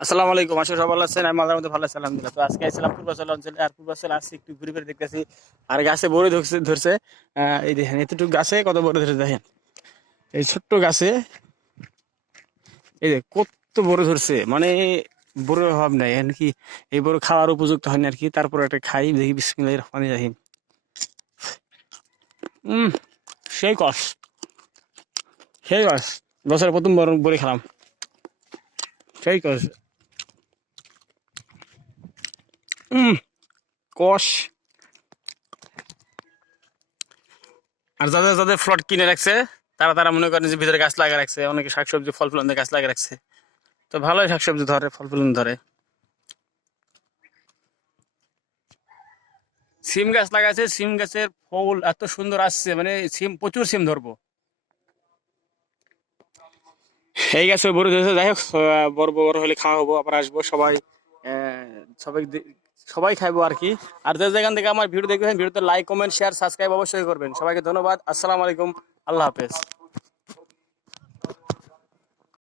আসসালামু আলাইকুম, আশা করি সবাই ভালো আছেন। আমি মাঝে মধ্যে ভালো আছি আলহামদুলিল্লাহ। তো আজকে আসছিলাম পূর্বাচল অঞ্চলে, আর পূর্বাচল আসছি একটু ঘুরে ফিরে দেখতেছি। আর গাছে বড়ি ধরছে। এই দেখেন এতটুকু গাছে কত বড় ধরছে দেখেন। এই ছোট্ট গাছে এই যে কত বড় ধরছে, মানে বড় অভাব নাই এখন কি। এই বড় খাওয়ার উপযুক্ত হয়নি আর কি। তারপর একটা খাই দেখি, বিসমিল্লাহির রহমানির রহিম। উম সেই কস, সেই কস। বছরের প্রথম বড় বড়ি খেলাম, সেই কস। উম কস। আর যাদের যাদের প্লট কিনে রাখছে, তারা তারা মনে করেন যে ভিতরে গাছ লাগা রাখছে, অনেকে শাকসবজি ফল ফলন গাছ লাগা রাখছে। তো ভালোই শাকসবজি ধরে, ফল ফলন ধরে। সিম গাছ লাগাইছে, সিম গাছের ফুল এত সুন্দর আসছে, মানে সিম প্রচুর সিম ধরবো। এই গাছে বড় ধরেছে, যাই হোক। বড় বড় হলে খাওয়া হবো, আবার আসবো সবাই। সবাই সবাই খাইবো আর কি। আর যে যেখান থেকে আমার ভিডিও দেখবেন, ভিডিওতে লাইক কমেন্ট শেয়ার সাবস্ক্রাইব অবশ্যই করবেন। সবাইকে ধন্যবাদ। আসসালামু আলাইকুম। আল্লাহ হাফেজ।